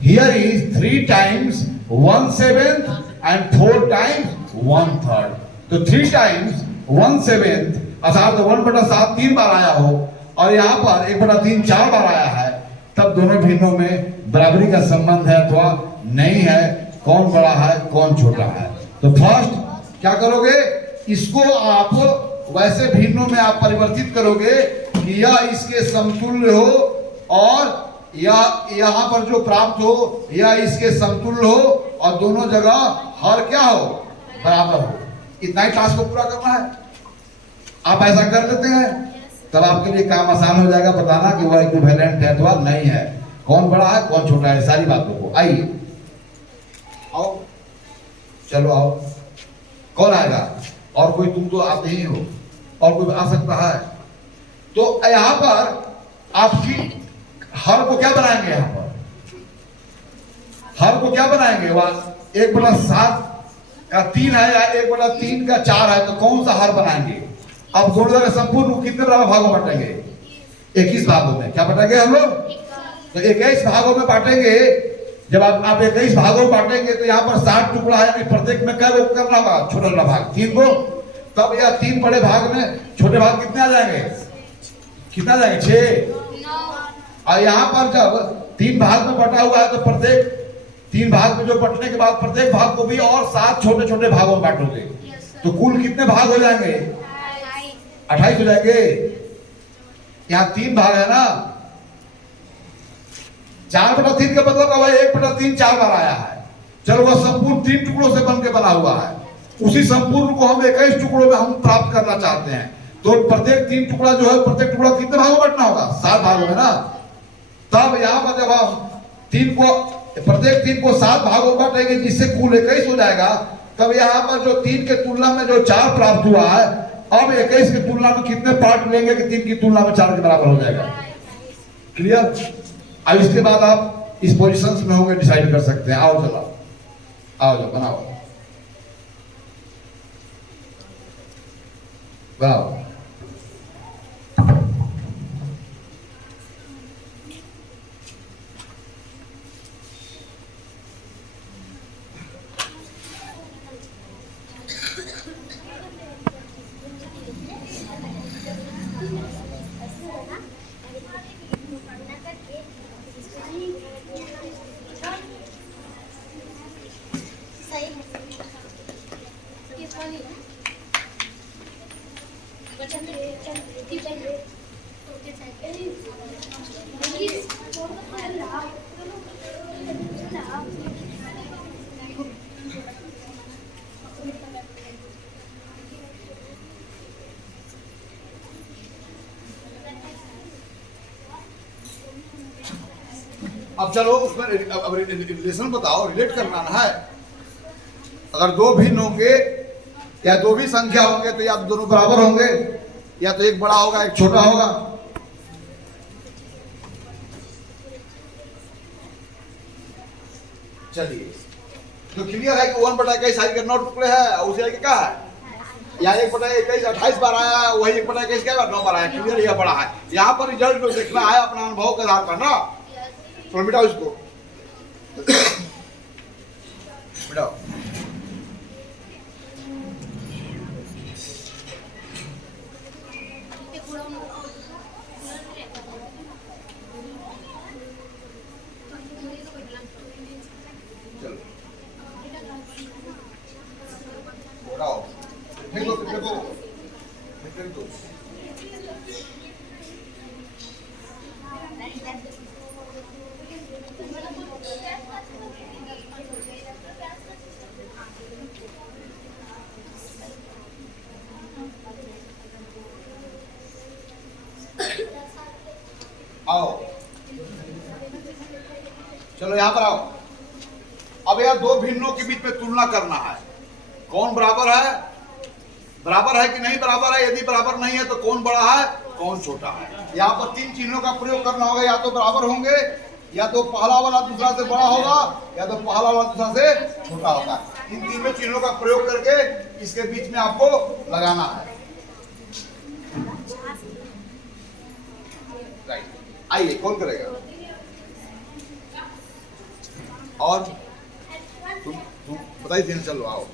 Here is 3 times 1/7 and 4 times 1/3। तो 3 times 1/7 अर्थात 1/7 3 बार आया हो और यहाँ पर 1/3 4 बार आया है, तब दोनों भिन्नों में बराबरी का संबंध है अथवा नहीं है, कौन बड़ा है कौन छोटा है। तो फर्स्ट क्या करोगे, इसको आप वैसे भिन्नों में आप परिवर्तित करोगे कि यह इसके समतुल्य हो और यह यहाँ पर जो प्राप्त हो यह इसके समतुल्य हो और दोनों जगह हर क्या हो, बराबर हो। इतना ही टास्क को पूरा करना है। आप ऐसा कर लेते हैं तब आपके लिए काम आसान हो जाएगा बताना कि वह इक्विवेलेंट है अथवा नहीं है, कौन बड़ा है कौन छोटा है, सारी बातों को। आइए आओ, चलो आओ, कौन आएगा? और कोई, तुम तो आते ही हो, और कोई आ सकता है। तो यहां पर आपकी हर को क्या बनाएंगे? यहां पर हर को क्या बनाएंगे? वह 1/7 का 3 है या 1/3 का 4 है, तो कौन सा हर बनाएंगे? अब दोनों जगह संपूर्ण को कितने बराबर भागों में बांटेंगे? 21 भागों में। क्या बांटेंगे हम लोग? तो 21 भागों में बांटेंगे। जब आप 21 भागों में बांटेंगे तो यहाँ पर 60 टुकड़ा है, प्रत्येक में क्या करना होगा? छोटा भाग 3 को। तब यह 3 बड़े भाग में छोटे भाग कितने आ जाएंगे? कितना आ जाएंगे? 6। और यहाँ पर जब 3 भाग में बटा हुआ है तो प्रत्येक 3 भाग में जो बटने के बाद प्रत्येक भाग को भी और 7 छोटे छोटे भागों में बांटोगे तो कुल कितने भाग हो जाएंगे? 28 हो जाएंगे। यहाँ 3 भाग है ना, 4/3 का मतलब है 1/3 4 बार आया है। चलो वह संपूर्ण 3 टुकड़ों से बन के बना हुआ है, उसी संपूर्ण को हम 21 टुकड़ों में हम प्राप्त करना चाहते हैं। तो प्रत्येक 3 टुकड़ा जो है, प्रत्येक टुकड़ा कितने भागों में बांटना होगा? 7 भागों में ना। तब यहाँ पर जब हम प्रत्येक 3 को 7 भागों में बांटेंगे जिससे कुल 21 हो जाएगा, तब यहाँ पर जो 3 के तुलना में जो 4 प्राप्त हुआ है, अब 21 की तुलना में कितने पार्ट लेंगे कि 3 की तुलना में 4 के बराबर हो जाएगा। क्लियर? अब इसके बाद आप इस पोजीशंस में होंगे, डिसाइड कर सकते हैं। आओ चलो, आओ जाओ, बनाओ। बनाओ। सही है। अब चलो उसमें अब रिलेशन बताओ, रिलेट करना ना है। अगर दो भिन्न होंगे या दो भी संख्या होंगे तो या तो दोनों बराबर होंगे या तो एक बड़ा होगा एक छोटा होगा। चलिए तो क्लियर है कि 1/21 साइज का 9 टुकड़े है और उसे आगे क्या है, या 1/21 28 बार आया है, वही 1/21 क्या है 9 बार आया। क्लियर, यह बड़ा है। यहाँ पर रिजल्ट जो देखना है अपना अनुभव के आधार पर ना। तो मिटाओ इसको, मिटाओ। चलो मिटाओ, फेंक दो, फेंक दो, फेंक दो। आओ, चलो यहाँ पर आओ। अब यह दो भिन्नों के बीच में तुलना करना है, कौन बराबर है, बराबर है कि नहीं बराबर है। यदि बराबर नहीं है तो कौन बड़ा है कौन छोटा है। यहाँ पर तीन चिन्हों का प्रयोग करना होगा, या तो बराबर होंगे, या तो पहला वाला दूसरा से बड़ा होगा, या तो पहला वाला दूसरा से छोटा होगा। इन तीनों चिन्हों का प्रयोग करके इसके बीच में आपको लगाना है। राइट, आइए कौन करेगा। और तुम बताइए दिन, चलो आओ।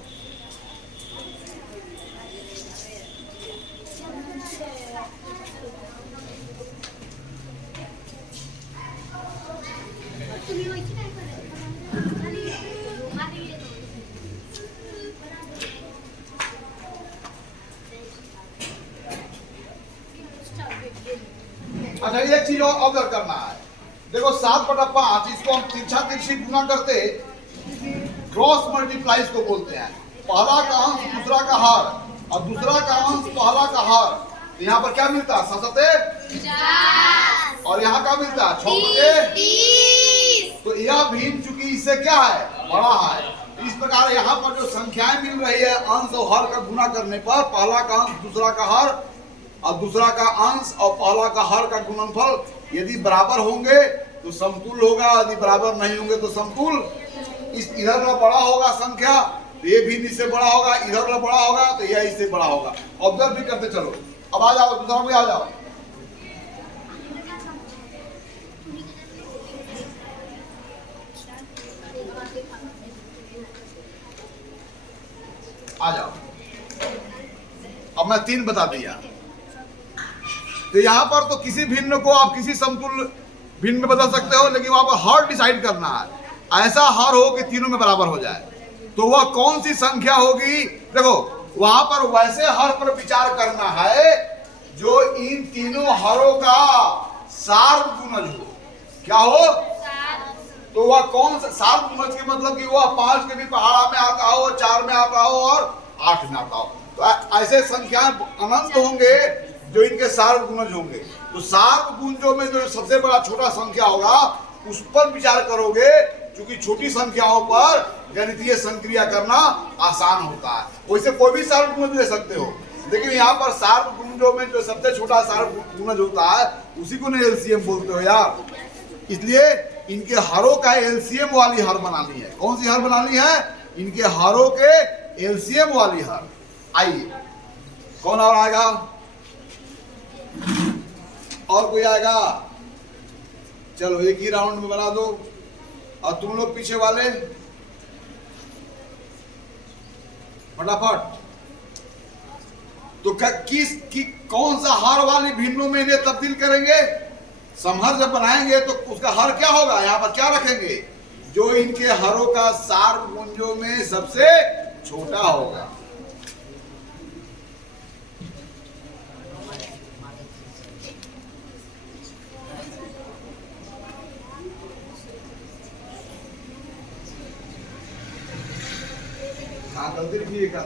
अच्छा एक चीज और ऑब्जर्व करना है। देखो 7/5 इसको हम तिरछा तिरछी गुना करते क्रॉस मल्टीप्लाइज को बोलते हैं। पहला का अंश दूसरा का हार और दूसरा का अंश पहला का हार। तो यहाँ पर क्या मिलता है 7 और यहाँ क्या मिलता है 6। तो यह भिन्न चूंकि इससे क्या है बड़ा है। इस प्रकार यहाँ पर जो संख्याएं मिल रही है अंश और हर का गुना करने पर पहला का अंश दूसरा का हर और दूसरा का अंश और पहला का हर का गुणनफल यदि बराबर होंगे तो समतुल होगा, यदि बराबर नहीं होंगे तो समतुल। इस इधर वाला बड़ा होगा संख्या तो ये भी इससे बड़ा होगा, इधर वाला बड़ा होगा तो यह इससे बड़ा होगा। ऑब्जर्व भी करते चलो। अब आ जाओ दूसरा भी आ जाओ। आ जाओ। अब मैं 3 बता दिया। तो यहाँ पर तो किसी भिन्न को आप किसी समतुल्य भिन्न में बदल सकते हो, लेकिन वहां पर हर डिसाइड करना है। ऐसा हर हो कि तीनों में बराबर हो जाए। तो वह कौन सी संख्या होगी। देखो वहां पर वैसे हर पर विचार करना है जो इन तीनों हरों का सार्वगुणज हो। क्या हो, तो वह कौन सा सार्वगुणज के मतलब कि वह 5 के भी पहाड़ा में आता हो, 4 में आता हो और 8 में आता हो। तो ऐसे संख्या अनंत होंगे जो इनके सार्वगुणज होंगे। तो सार्वगुणजों में जो सबसे बड़ा छोटा संख्या होगा उस पर विचार करोगे, क्योंकि छोटी संख्याओं पर गणितीय संक्रिया करना आसान होता है। वैसे कोई भी सार्वगुणज ले सकते हो, लेकिन यहाँ पर सार्वगुणजों में जो सबसे छोटा सार्वगुणज होता है उसी को नहीं एलसीएम बोलते हो यार। इसलिए इनके हरों का एलसीएम वाली हर बनानी है। कौन सी हर बनानी है, इनके हरों के एलसीएम वाली हर। आइए कौन और आएगा? और कोई आएगा? चलो एक ही राउंड में बना दो। और तुम लोग पीछे वाले फटाफट। तो कौन सा हर वाली भिन्नों में इन्हें तब्दील करेंगे? समहर जब बनाएंगे तो उसका हर क्या होगा? यहाँ पर क्या रखेंगे? जो इनके हरों का सार्वभुजों में सबसे छोटा होगा। हाँ गलती लिखिए क्या?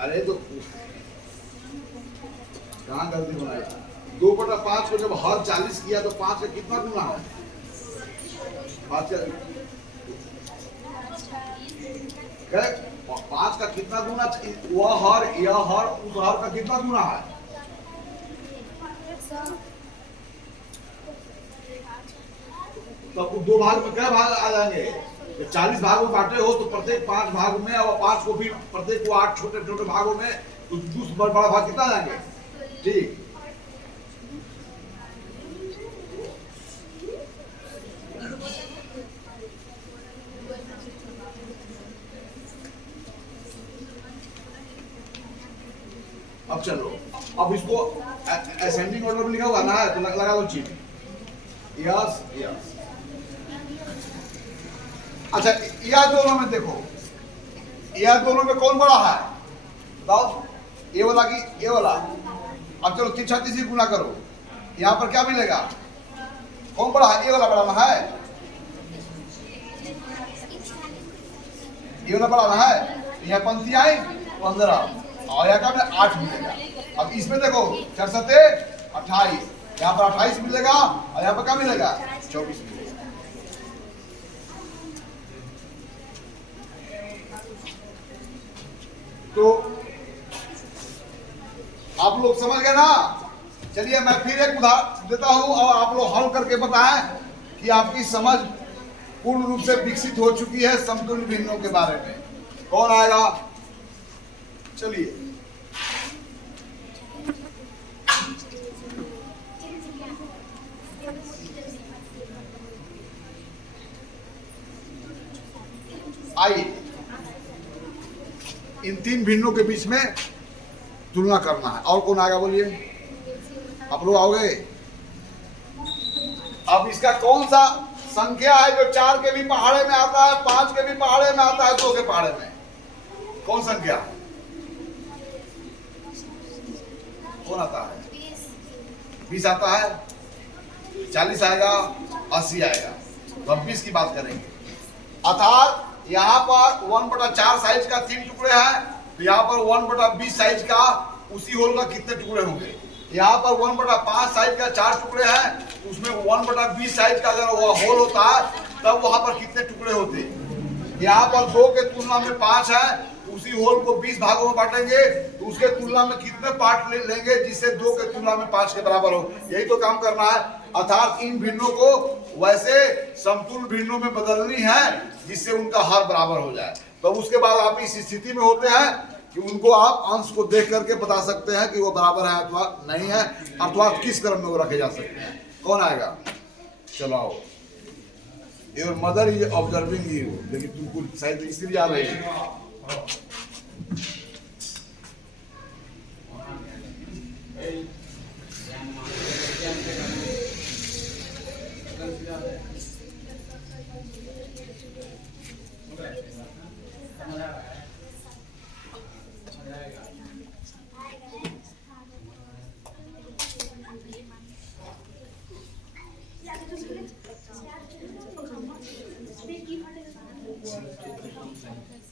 अरे तो कहाँ गलती बनाई? 2/5 को जब हर 40 किया तो 5 का कितना गुना है? 5 का कितना गुना? वह हर यह हर उस हर का कितना गुना है? तब 2 भाग में क्या भाग आ जाएंगे? 40 भागों में बांटे हो तो प्रत्येक 5 भाग में, और 5 को फिर प्रत्येक को 8 छोटे छोटे भागों में, तो दूसरा बड़ा भाग कितना जाएंगे? ठीक। अब चलो, अब इसको असेंडिंग ऑर्डर में लिखा हुआ ना है तो लगा दो चीज। Yes yes. अच्छा यह दोनों में देखो, यह दोनों में कौन बड़ा है बताओ? ये वाला कि ये वाला? अब चलो 3 36 से गुना करो, यहाँ पर क्या मिलेगा? कौन बड़ा है? ये वाला बड़ा ना है? ये वाला बड़ा ना है? यहाँ पंक्ति आई 15 और यहाँ का 8 मिलेगा। अब इसमें देखो 4 7 28, यहाँ पर 28 मिलेगा और यहाँ पर क्या मिलेगा? 24 मिलेगा। तो आप लोग समझ गए ना? चलिए मैं फिर एक उदाहरण देता हूं और आप लोग हल करके बताएं कि आपकी समझ पूर्ण रूप से विकसित हो चुकी है समतुल्य भिन्नों के बारे में। कौन आएगा? चलिए आइए, इन 3 भिन्नों के बीच में तुलना करना है। और कौन आएगा बोलिए? आप लोग आओगे? अब इसका कौन सा संख्या है जो 4 के भी पहाड़े में आता है, 5 के भी पहाड़े में आता है, 2 के पहाड़े में? कौन संख्या? कौन आता है? 20 आता है, 40 आएगा, 80 आएगा। तो हम 20 की बात करेंगे। अर्थात यहाँ पर 1/4 साइज का 3 टुकड़े हैं, तो यहाँ पर 1/20 साइज का उसी होल का कितने टुकड़े होंगे? यहाँ पर 1/5 साइज का 4 टुकड़े हैं, उसमें 1/20 साइज का अगर वह होल होता है तब वहां पर कितने टुकड़े होते? यहाँ पर 2 के तुलना में 5 है, उसी होल को 20 भागों में बांटेंगे तो उसके तुलना में कितने पार्ट लेंगे जिससे 2 के तुलना में 5 के बराबर हो? यही तो काम करना है। अर्थात इन भिन्नों को वैसे समतुल्य भिन्नों में बदलनी है जिससे उनका हर बराबर हो जाए। तो उसके बाद आप इस स्थिति में होते हैं कि उनको आप अंश को देख करके बता सकते हैं कि वो बराबर है अथवा नहीं है, अथवा किस क्रम में वो रखे जा सकते हैं। कौन आएगा? चलो आओ। Your mother is observing you, लेकिन तुमको शायद इसलिए याद है।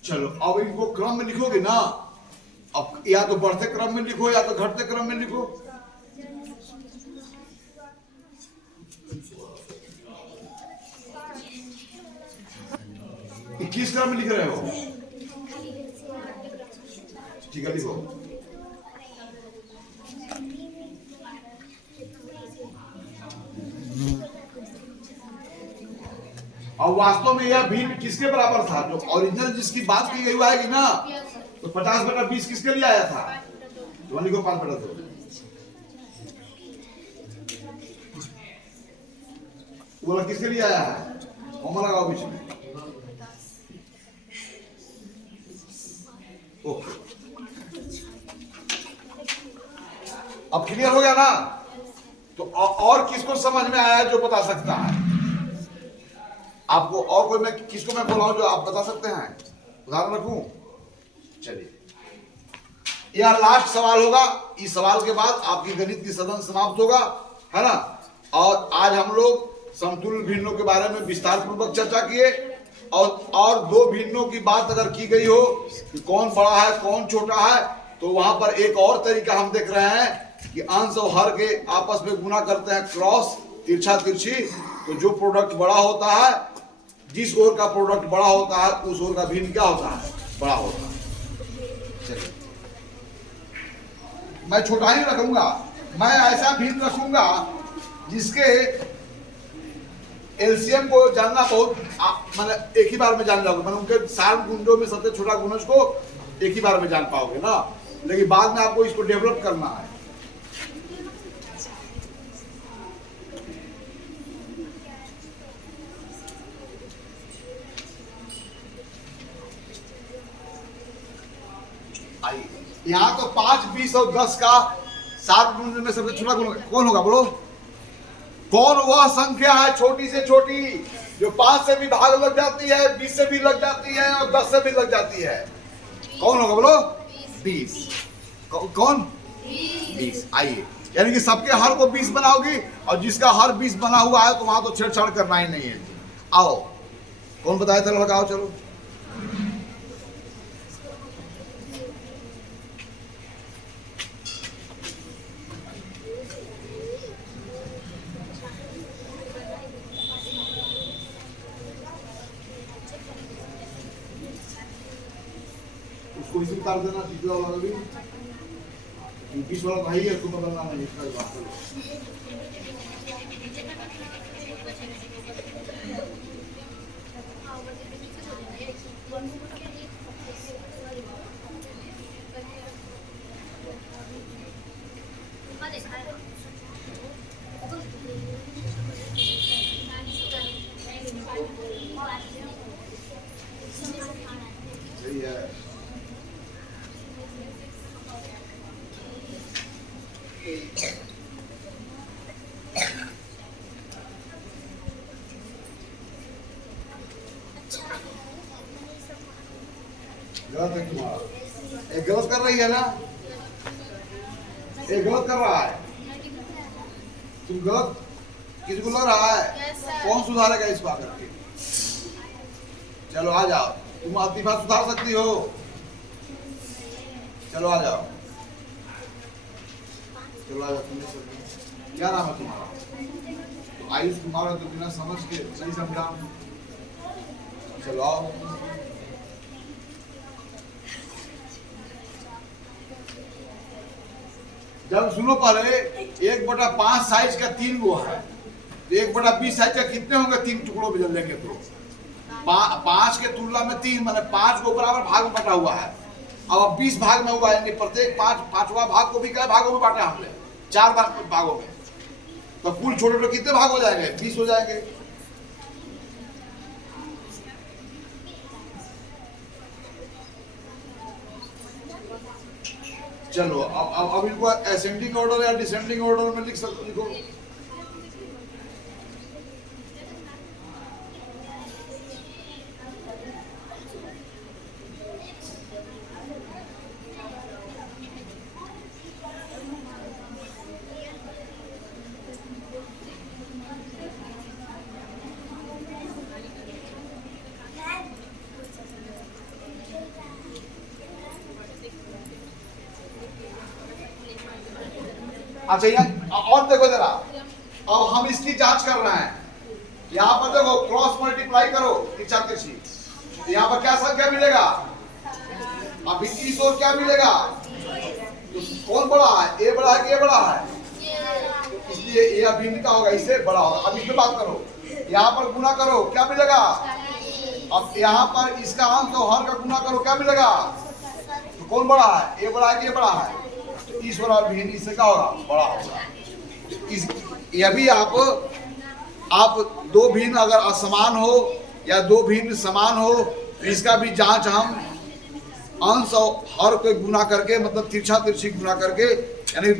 चलो अब इनको क्रम में लिखोगे ना, अब या तो बढ़ते क्रम में लिखो या तो घटते क्रम में लिखो। किस कलर में लिख रहे हो? ठीक है, लिखो। और वास्तव में यह भिन्न किसके बराबर था? जो ओरिजिनल जिसकी बात की गई हुआ है कि ना, तो 50/20 किसके लिए आया था? तो लिखो 5/2। वो किसके लिए आया है? कॉमा लगाओ बीच में। ओके, अब क्लियर हो गया ना? तो और किसको समझ में आया जो बता सकता है आपको? और कोई मैं किसको मैं बोलाऊं जो आप बता सकते हैं? उदाहरण रखूं? चलिए, यह लास्ट सवाल होगा। इस सवाल के बाद आपकी गणित की सदन समाप्त होगा, है ना? और आज हम लोग समतुल्य भिन्नों के बारे में विस्तार पूर्वक चर्चा किए। और दो भिन्नों की बात अगर की गई हो कि कौन बड़ा है कौन छोटा है, तो वहां पर एक और तरीका हम देख रहे हैं कि अंश और हर के आपस में गुना करते हैं, क्रॉस, तिरछा तिरछी। तो जो प्रोडक्ट बड़ा होता है, जिस ओर का प्रोडक्ट बड़ा होता है, उस ओर का भिन्न क्या होता है? बड़ा होता है। चलिए, मैं छोटा ही रखूंगा, मैं ऐसा भिन्न रखूंगा जिसके एलसीएम को जानना बहुत मैंने एक ही बार में जान जाओगे। मैंने उनके सारे गुंजों में सबसे छोटा गुणज को एक ही बार में जान पाओगे ना, लेकिन बाद में आपको इसको डेवलप करना है। आइए, यहाँ तो 5, 20 और 10 का 7 गुण में सबसे छोटा गुण कौन होगा? बोलो, कौन वह संख्या है छोटी से छोटी जो 5 से भी भाग लग जाती है, 20 से भी लग जाती है और 10 से भी लग जाती है? कौन होगा? बोलो, 20। कौन? 20। आइए, यानी कि सबके हर को 20 बनाओगी, और जिसका हर 20 बना हुआ है तो वहां तो छेड़छाड़ करना ही नहीं है। आओ, कौन बताया था? लगाओ, चलो। उसको इसी उतार देना, टीपी वाला भी, टीपी वाला भाई है, उसको बदलना नहीं। इसका बात करो। सही है। गलत है तुम्हारा, एक गलत कर रही है ना, एक गलत कर रहा है। तुम गलत किसको लग रहा है? कौन सुधारेगा इस बात करके? चलो आ जाओ, तुम आतिफा सुधार सकती हो। चलो आ जाओ, चलो आ जाओ। क्या नाम है तुम्हारा? तो आयुष कुमार है, तो बिना समझ के सही समझा। चलो आओ। जब सुनो, पहले 1/5 साइज का 3 गो है, तो 1/20 साइज का कितने होंगे? 3 टुकड़ों में जल लेंगे तो 5 के तुलना में 3, माने 5 को बराबर भाग में बटा हुआ है। अब 20 भाग में हुआ है, प्रत्येक 5वां भाग को भी क्या भागों में बांटा हमने? 4 भागों में। तो कुल छोटे छोटे कितने भाग हो जाएंगे? 20 हो जाएंगे। चलो अब इनको असेंडिंग ऑर्डर या डिसेंडिंग ऑर्डर में लिख सकते, लिखो। अच्छा, यहाँ और देखो जरा, अब हम इसकी जांच कर रहे हैं। यहाँ पर देखो, क्रॉस मल्टीप्लाई करो, तिरछा तिरछी, तो यहाँ पर क्या संख्या मिलेगा? अब इस ओर क्या मिलेगा? तो कौन बड़ा है? ए बड़ा है कि ए बड़ा है? इसलिए ये अभिन्न का होगा, इससे बड़ा होगा। अब इसमें बात करो, यहाँ पर गुना करो, क्या मिलेगा? अब यहाँ पर इसका अंश और हर का गुना करो, क्या मिलेगा? तो कौन बड़ा है? ए बड़ा है कि ये बड़ा है? तो ईश्वर और भिन्न, इससे क्या होगा? बड़ा होगा। इस यह भी आप दो भिन्न अगर असमान हो या दो भिन्न समान हो तो इसका भी जांच हम अंश और हर को गुना करके, मतलब तिरछा तिरछी गुना करके, यानी